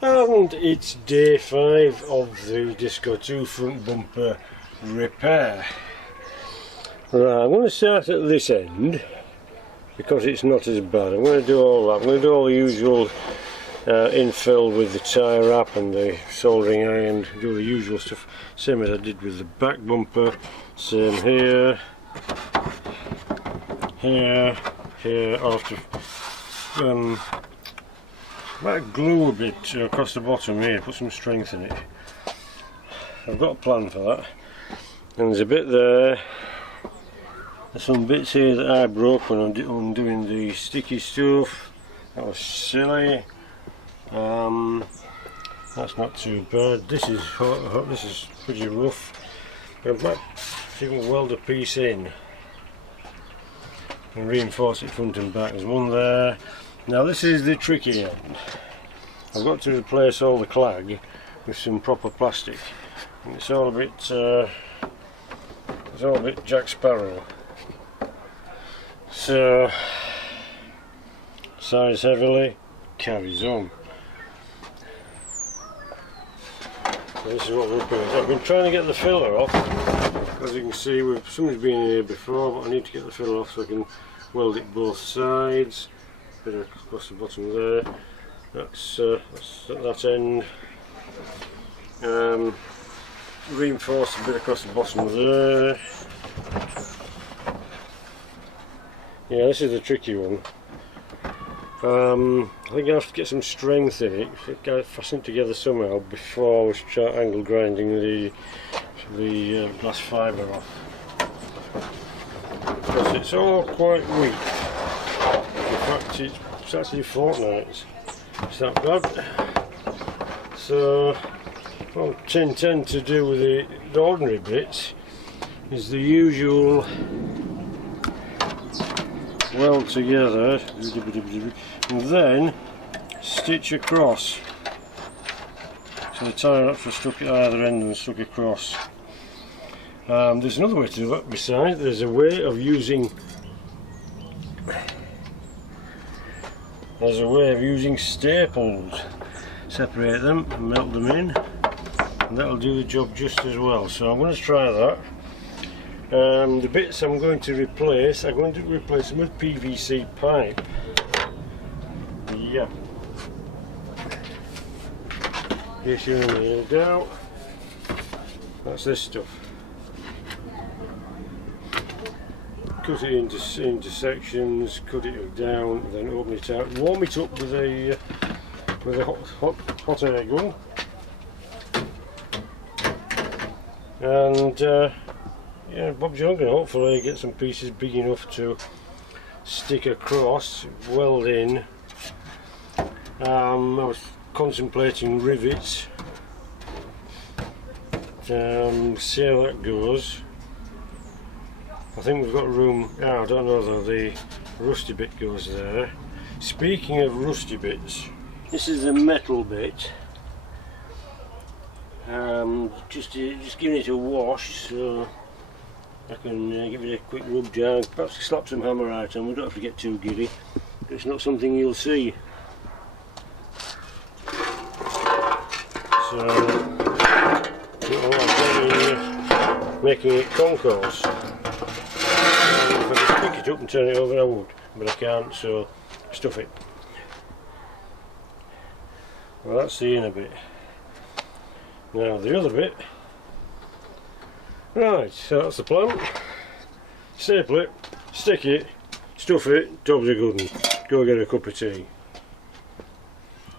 And it's day 5 of the Disco 2 front bumper repair. Right, I'm going to start at this end because it's not as bad. I'm going to do all that. I'm going to do all the usual infill with the tie wrap and the soldering iron, do the usual stuff, same as I did with the back bumper. Same here, here, here. I'll have to might glue a bit across the bottom here, put some strength in it. I've got a plan for that. And there's a bit there. There's some bits here that I broke when I'm doing the sticky stuff. That was silly. That's not too bad. This is this is pretty rough. But I might see if I can weld a piece in and reinforce it front and back. There's one there. Now this is the tricky end. I've got to replace all the clag with some proper plastic. And it's all a bit Jack Sparrow. So size heavily, carries on. So this is what we're doing. I've been trying to get the filler off. As you can see, somebody's been here before, but I need to get the filler off so I can weld it both sides. Bit across the bottom there. That's at that end. Reinforce a bit across the bottom there. Yeah, this is the tricky one. I think I have to get some strength in it, get it fastened together somehow before we start angle grinding the glass fibre off. Because it's all quite weak. In fact, it's actually fortnights. It's that bad. So, what I tend to do with the ordinary bits is the usual weld together and then stitch across. So the tie wraps are stuck at either end and stuck across. There's another way to do that besides. There's a way of using staples. Separate them and melt them in, and that'll do the job just as well. So I'm going to try that. The bits I'm going to replace them with PVC pipe. Yeah. Here's your nail down. That's this stuff. Cut it into sections, cut it down, then open it out. Warm it up with a hot air gun, and yeah, Bob's your uncle. Hopefully get some pieces big enough to stick across, weld in. I was contemplating rivets. See how that goes. I think we've got room. I don't know though, the rusty bit goes there. Speaking of rusty bits, this is the metal bit. Just giving it a wash so I can give it a quick rub down, perhaps slap some hammerite on. We don't have to get too giddy. It's not something you'll see. So, making it concourse. If I could pick it up and turn it over I would, but I can't, so stuff it. Well, that's the inner bit. Now the other bit. Right, so that's the plan. Staple it, stick it, stuff it, job's a good one. Go get a cup of tea.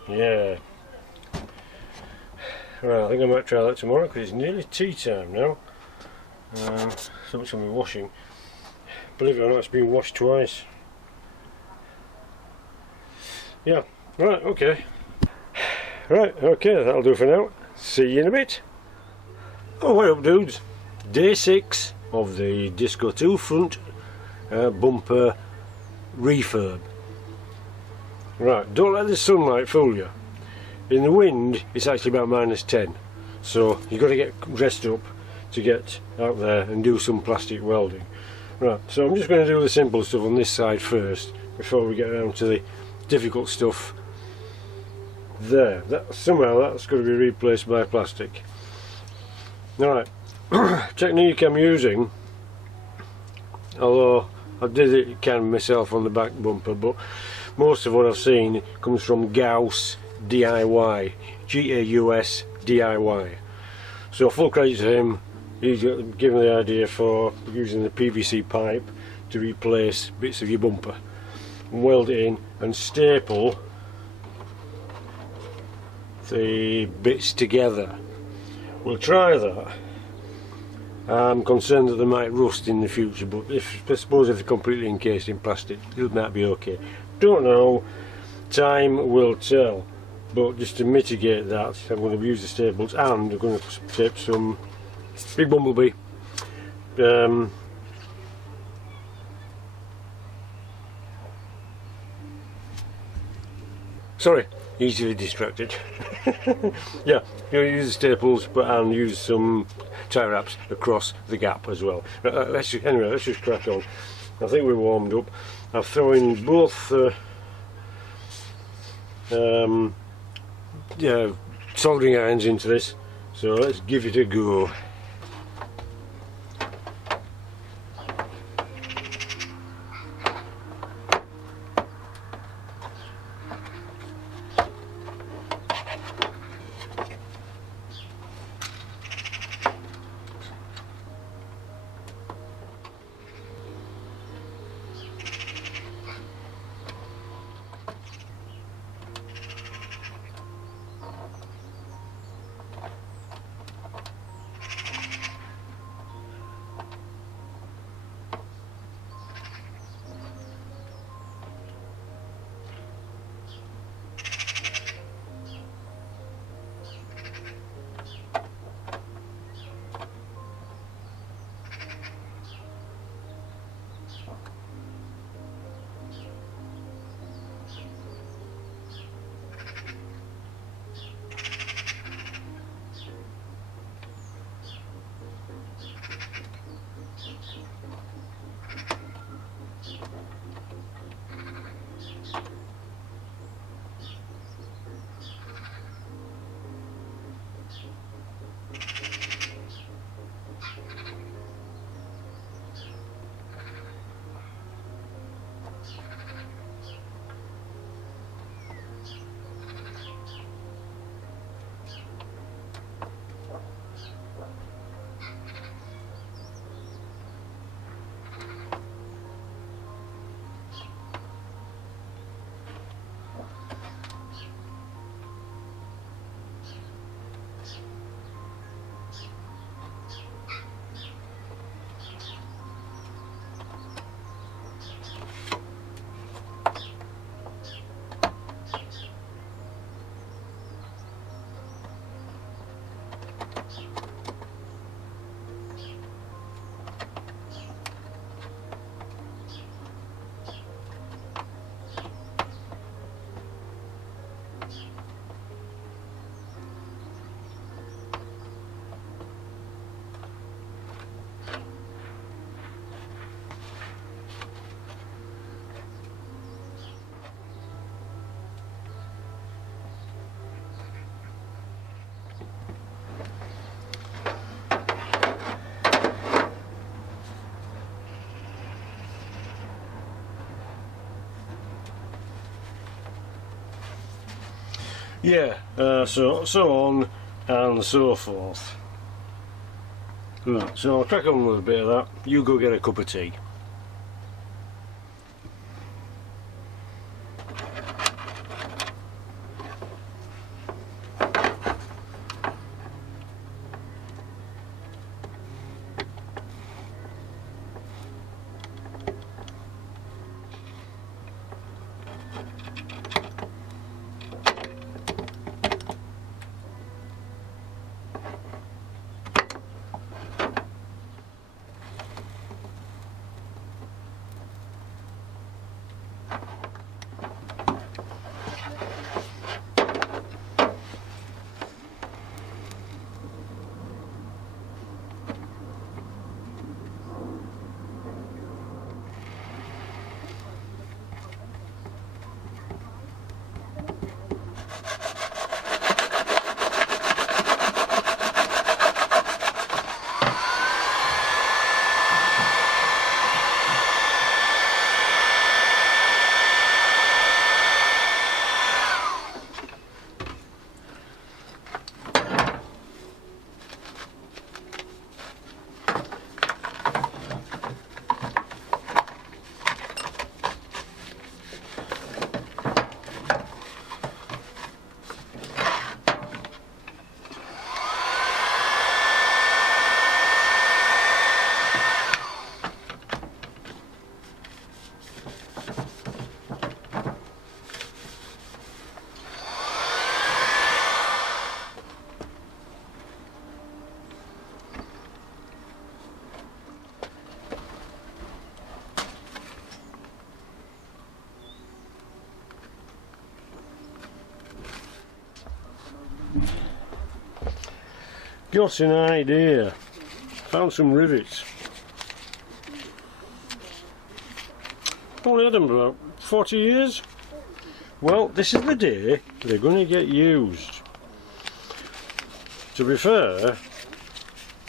Yeah. Right, I think I might try that tomorrow because it's nearly tea time now. So much on my washing. Believe it or not, it's been washed twice. Yeah, right, okay. Right, okay, that'll do for now. See you in a bit. Oh, what up, dudes? Day 6 of the Disco 2 front bumper refurb. Right, don't let the sunlight fool you. In the wind, it's actually about -10, so you've got to get dressed up to get out there and do some plastic welding. Right, so I'm just going to do the simple stuff on this side first before we get around to the difficult stuff there. Somehow that's got to be replaced by plastic. Right, technique I'm using, although I did it kind of myself on the back bumper, but most of what I've seen comes from Gauss DIY, Gaus DIY. So full credit to him. He's given the idea for using the PVC pipe to replace bits of your bumper, weld it in and staple the bits together. We'll try that. I'm concerned that they might rust in the future, but I suppose if they're completely encased in plastic, it might be okay. Don't know, time will tell. But just to mitigate that, I'm going to use the staples, and I'm going to tape some big bumblebee. Sorry, easily distracted. Yeah, you'll use the staples, and use some tie wraps across the gap as well. Let's just crack on. I think we're warmed up. I've thrown in both soldering irons into this, so let's give it a go. Yeah, so on and so forth. Right, so I'll crack on with a bit of that. You go get a cup of tea. got an idea. Found some rivets. Only had them about 40 years. Well, this is the day they're going to get used. To be fair,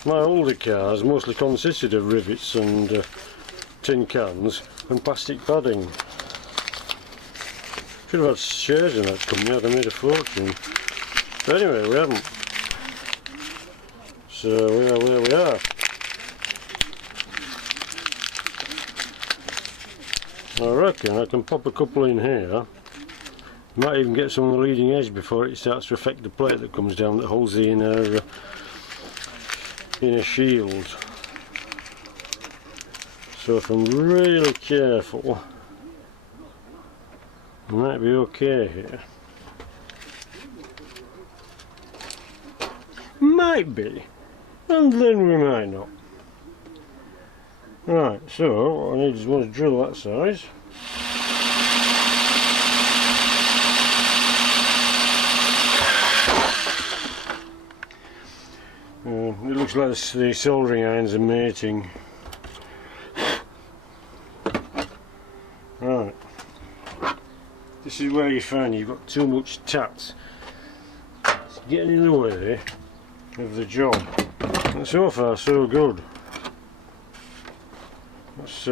my older cars mostly consisted of rivets and tin cans and plastic padding. Should have had shares in that company, I'd have made a fortune. But anyway, we haven't. So we are where we are. I reckon I can pop a couple in here. Might even get some on the leading edge before it starts to affect the plate that comes down that holds the inner shield. So if I'm really careful, I might be okay here. Might be, and then we might not. Right, so what I need is one to drill that size. It looks like the soldering irons are mating. Right, this is where you find you've got too much tat. It's getting in the way of the job. And so far so good. That's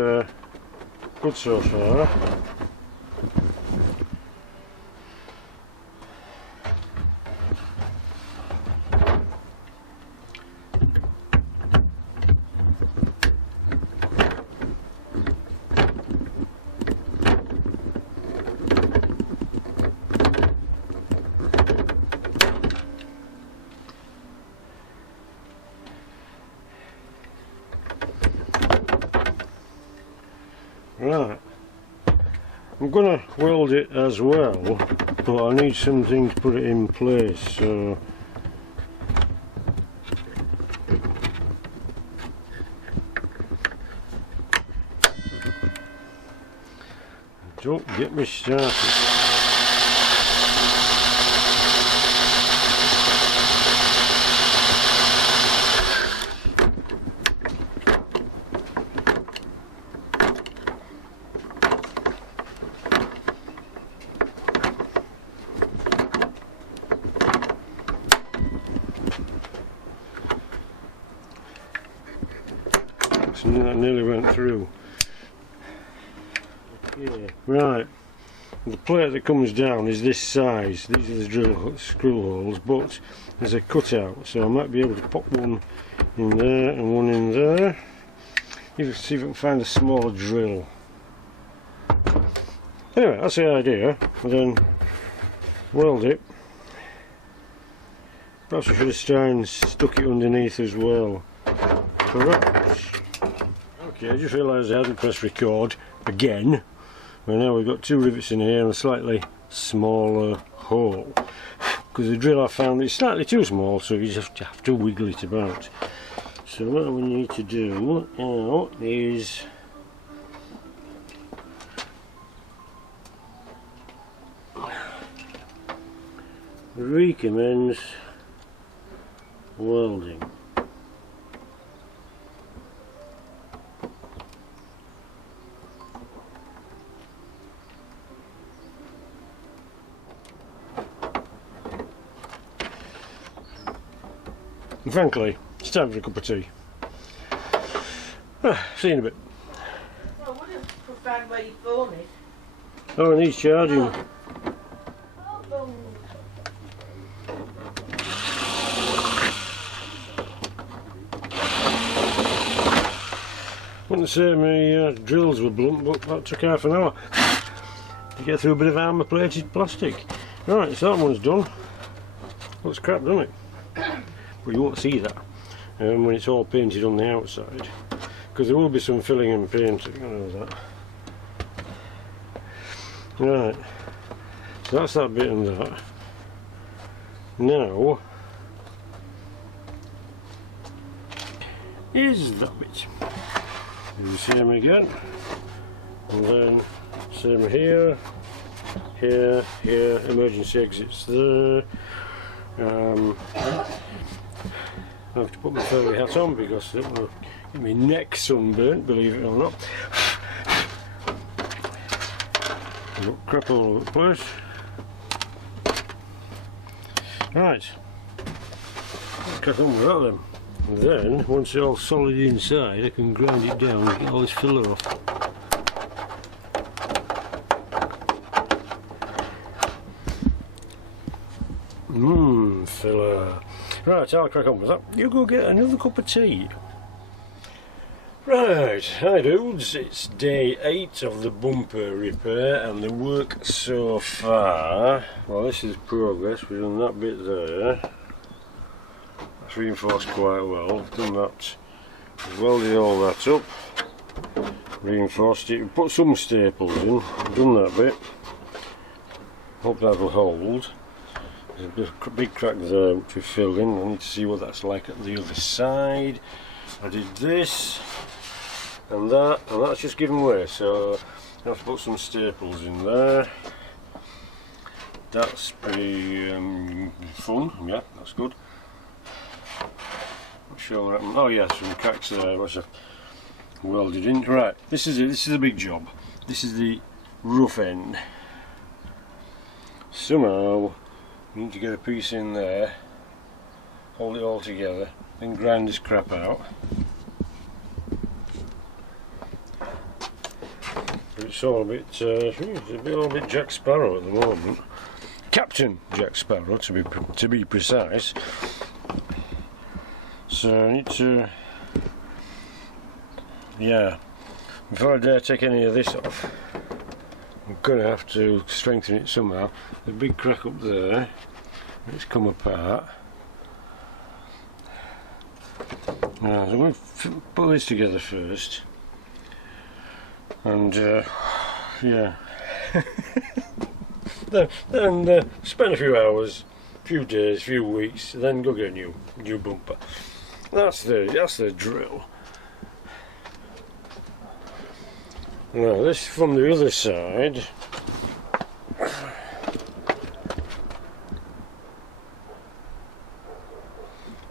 good so far. Right, I'm going to weld it as well, but I need something to put it in place, so don't get me started. That nearly went through. Okay. Right, the plate that comes down is this size. These are the screw holes, but there's a cutout, so I might be able to pop one in there and one in there. See if I can find a smaller drill. Anyway, that's the idea. And then weld it. Perhaps I should have stuck it underneath as well. Perhaps. Okay, I just realised I hadn't pressed record again. Well, now we've got two rivets in here and a slightly smaller hole. Because the drill I found is slightly too small, so you just have to wiggle it about. So what we need to do now is recommence welding. And frankly, it's time for a cup of tea. See you in a bit. Well, I would have found where your phone is. Oh, it needs charging. Oh, Wouldn't say my drills were blunt, but that took half an hour to get through a bit of armour plated plastic. Right, so that one's done. Looks crap, doesn't it? But you won't see that when it's all painted on the outside, because there will be some filling and painting, I know that. Right, so that's that bit and that. Now is that bit. Do the same again, and then same here, here, here, emergency exits there. I have to put my furry hat on because I don't want to get my neck sunburnt, believe it or not. Got crap all over the place. Right, let's crack on with that then. And then, once it's all solid inside, I can grind it down and get all this filler off. Filler. Right, I'll crack on with that. You go get another cup of tea. Right, hi dudes, it's day 8 of the bumper repair and the work so far. Well, this is progress. We've done that bit there. That's reinforced quite well. We've done that. We've welded all that up. Reinforced it. We've put some staples in. We've done that bit. Hope that'll hold. There's a big crack there which we filled in. I need to see what that's like at the other side. I did this and that's just given way, so I have to put some staples in there. That's pretty fun, yeah, that's good. Not sure what happened. Oh yeah, some cracks there, which I welded in. Right, this is a big job. This is the rough end. Somehow you need to get a piece in there, hold it all together, then grind this crap out. But it's all a bit, all a bit Jack Sparrow at the moment. Captain Jack Sparrow, to be precise. So I need to, yeah, before I dare take any of this off, I'm going to have to strengthen it somehow. The big crack up there, it's come apart. Now, I'm going to put this together first. And, yeah. then spend a few hours, few days, few weeks, then go get a new bumper. That's the drill. Now this from the other side.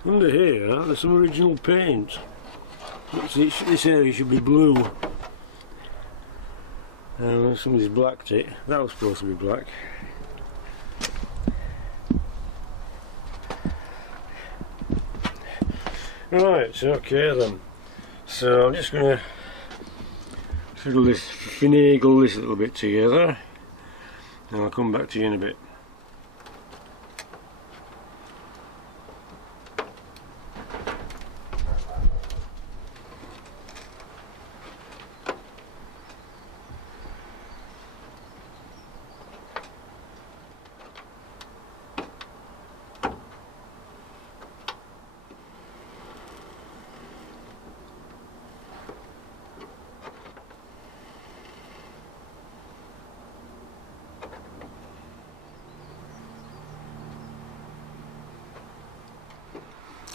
Under here there's some original paint. This area should be blue. Somebody's blacked it. That was supposed to be black. Right, okay then. So I'm just going to finagle this a little bit together, and I'll come back to you in a bit.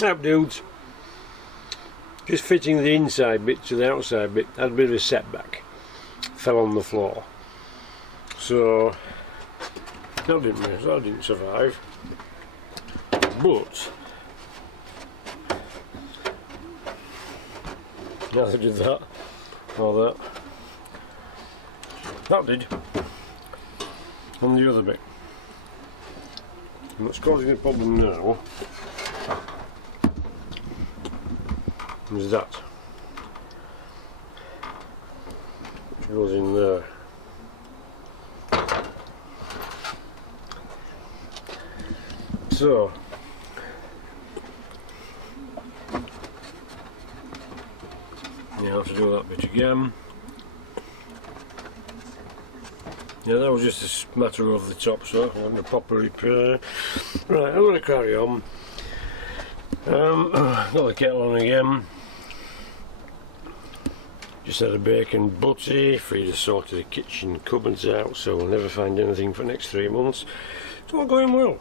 Up dudes, just fitting the inside bit to the outside bit had a bit of a setback, fell on the floor, so that didn't survive. But neither did that or that did on the other bit. And what's causing the problem now is that which goes in there. So you have to do that bit again. Yeah, that was just a matter of the top, so I'm going to proper repair. Right, I'm going to carry on. Got the kettle on again. Just had a bacon butty, free to sort the kitchen cupboards out, so we'll never find anything for the next 3 months. It's all going well.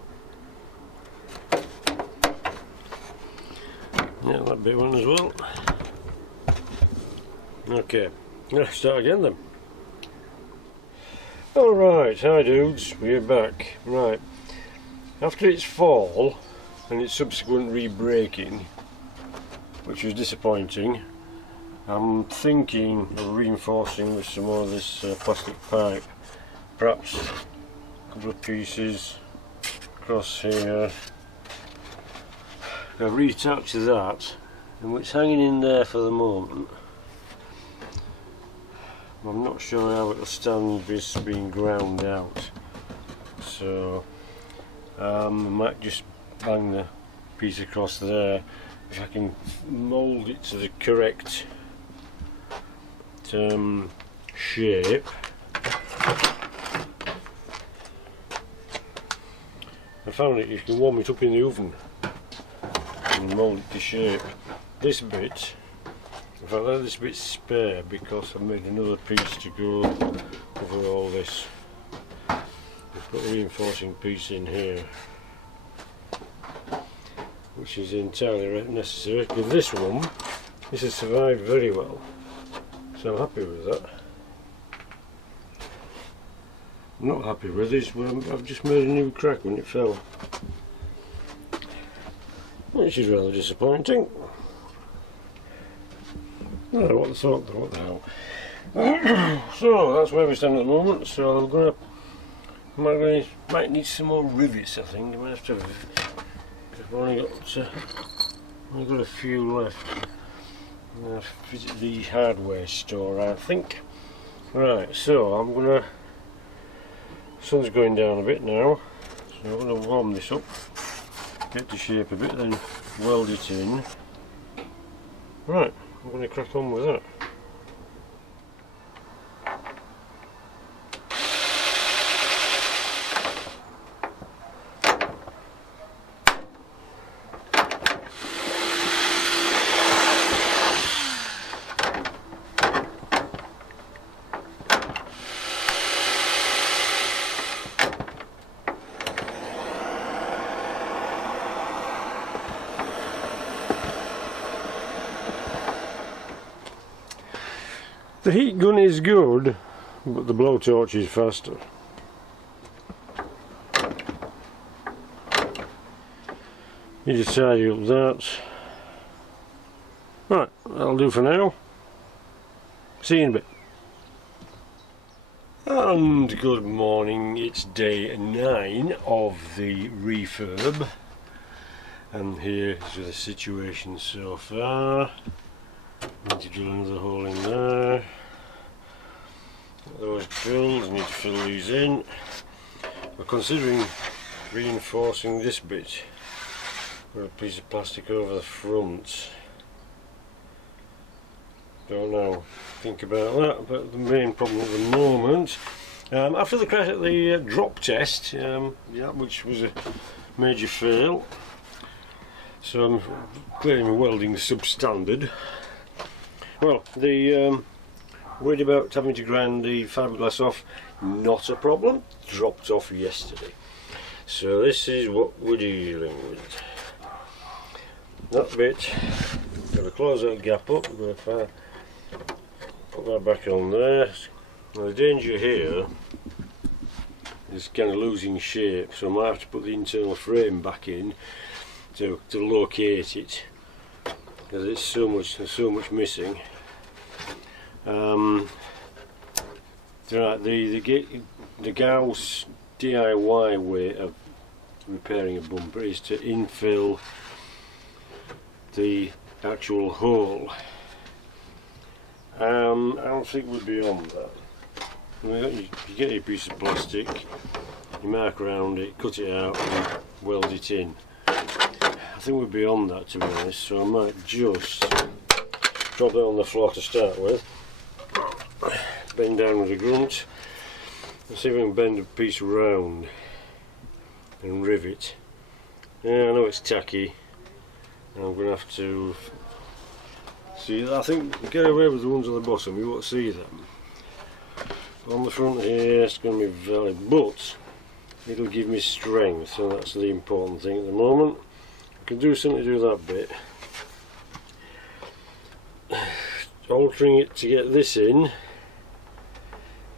Yeah, that bit one as well. Okay, let's start again then. Alright, hi dudes, we're back. Right, after its fall and its subsequent re-breaking, which was disappointing. I'm thinking of reinforcing with some more of this plastic pipe, perhaps a couple of pieces across here. I've reattached that, and it's hanging in there for the moment. I'm not sure how it'll stand this being ground out, so I might just bang the piece across there if I can mould it to the correct shape. I found that you can warm it up in the oven and mould it to shape. This bit, if I let this bit spare because I've made another piece to go over all this. I've put a reinforcing piece in here, which is entirely necessary, because this one, this has survived very well, so I'm happy with that. I'm not happy with this, but I've just made a new crack when it fell, which is rather disappointing. Oh, what the hell. So that's where we stand at the moment. So I'm might need some more rivets. I think I might have to. I've only got a few left. I'm gonna visit the hardware store, I think. Right, so I'm gonna. Sun's going down a bit now, so I'm gonna warm this up, get to shape a bit, then weld it in. Right. I'm going to crack on with that. The heat gun is good, but the blowtorch is faster. You just tidy up that. Right, that'll do for now. See you in a bit. And good morning, it's day 9 of the refurb. And here's the situation so far. Need to drill another hole in there. Those drilled, I need to fill these in. We're considering reinforcing this bit with a piece of plastic over the front. Don't know, think about that, but the main problem at the moment, after the crash at the drop test, which was a major fail, so I'm claiming welding substandard. Well, the worried about having to grind the fiberglass off, not a problem, dropped off yesterday. So this is what we're dealing with. That bit, got to close that gap up, but if I put that back on there, now the danger here is kind of losing shape, so I might have to put the internal frame back in to locate it, because there's so much missing. The Gauss DIY way of repairing a bumper is to infill the actual hole. I don't think we're beyond that. You get your piece of plastic, you mark around it, cut it out and weld it in. I think we're beyond that, to be honest, so I might just drop it on the floor to start with, bend down with a grunt, and see if we can bend a piece round and rivet. Yeah, I know it's tacky, and I'm going to have to see. I think get away with the ones on the bottom, you won't see them. On the front here it's going to be valid, but it'll give me strength, so that's the important thing at the moment. I can do something to do that bit. Altering it to get this in.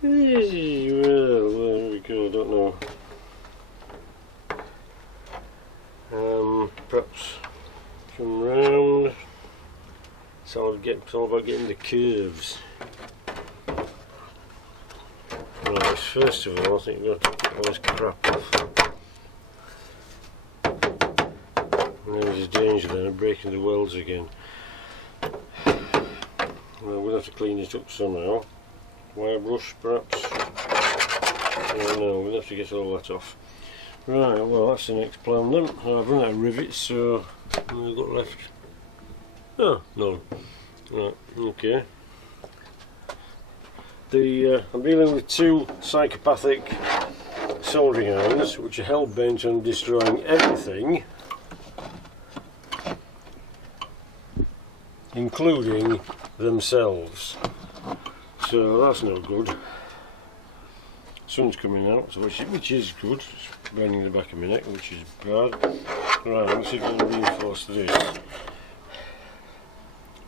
Well, there we go, I don't know. Perhaps come round. It's all about getting the curves. Right, first of all, I think we've got to get all this crap off. And there's a danger then of breaking the welds again. Well, we'll have to clean it up somehow. Wire brush, perhaps. No, we'll have to get all that off. Right, well, that's the next plan then. I've run out of rivets, so what have we got left? Oh, none. Right, okay. I'm dealing with two psychopathic soldering irons which are hell bent on destroying everything, including themselves. So that's not good. Sun's coming out, which is good. It's burning the back of my neck, which is bad. Right, let's see if I can reinforce this.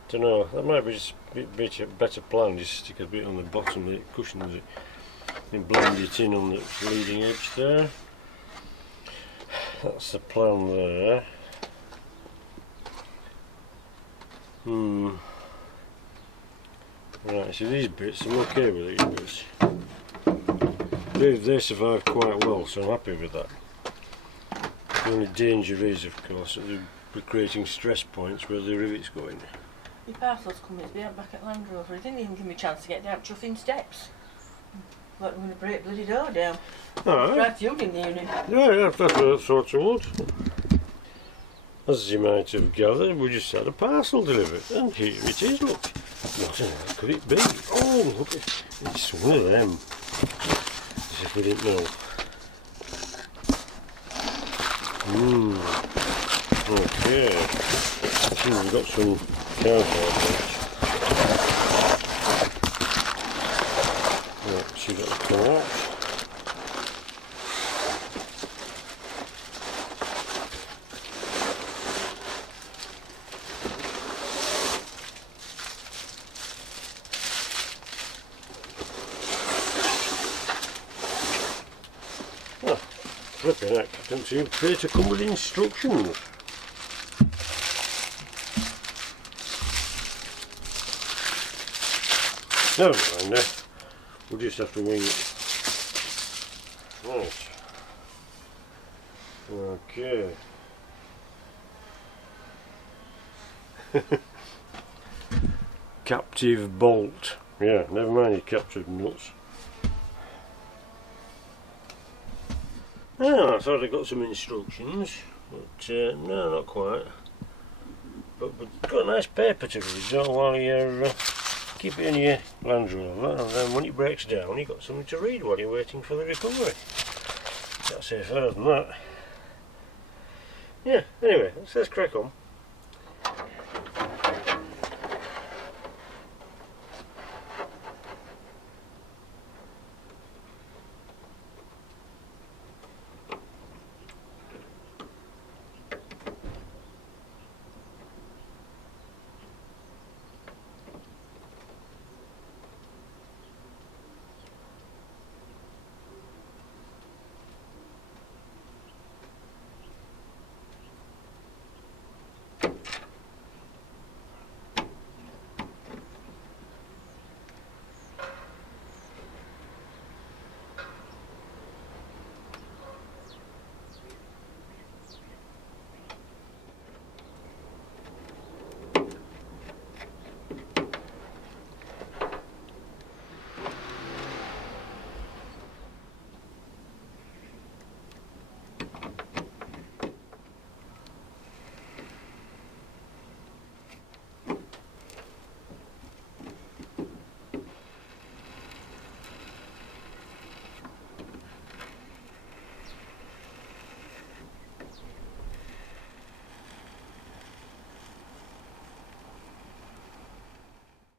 Don't know, that might be just a bit better plan, just stick a bit on the bottom that it cushions it and blend it in on the leading edge there. That's the plan there. Right, so these bits, I'm okay with these bits. They survive quite well, so I'm happy with that. The only danger is, of course, that they're creating stress points where the rivet's going. Your parcel's coming to be out back at Land Rover. He didn't even give me a chance to get down chuffing steps. Like I'm going to break bloody door down. Alright. Right, you didn't hear him. Yeah, that's what I thought I would. As you might have gathered, we just had a parcel delivered, and here it is, look. What on earth could it be? Oh, look, it's one of them. As if we didn't know. Okay. We've got some cardboard. Right, so you've got to come out. Oh, flipping heck, I didn't see a plate to come with instructions. Never mind, we'll just have to wing it. Right. Okay. Captive bolt. Yeah, never mind your captive nuts. Oh, I thought I got some instructions, but no, not quite. But got a nice paper to read, so while you're keep it in your Land Rover, and then when it breaks down, you've got something to read while you're waiting for the recovery. Can't say further than that. Yeah, anyway, let's crack on.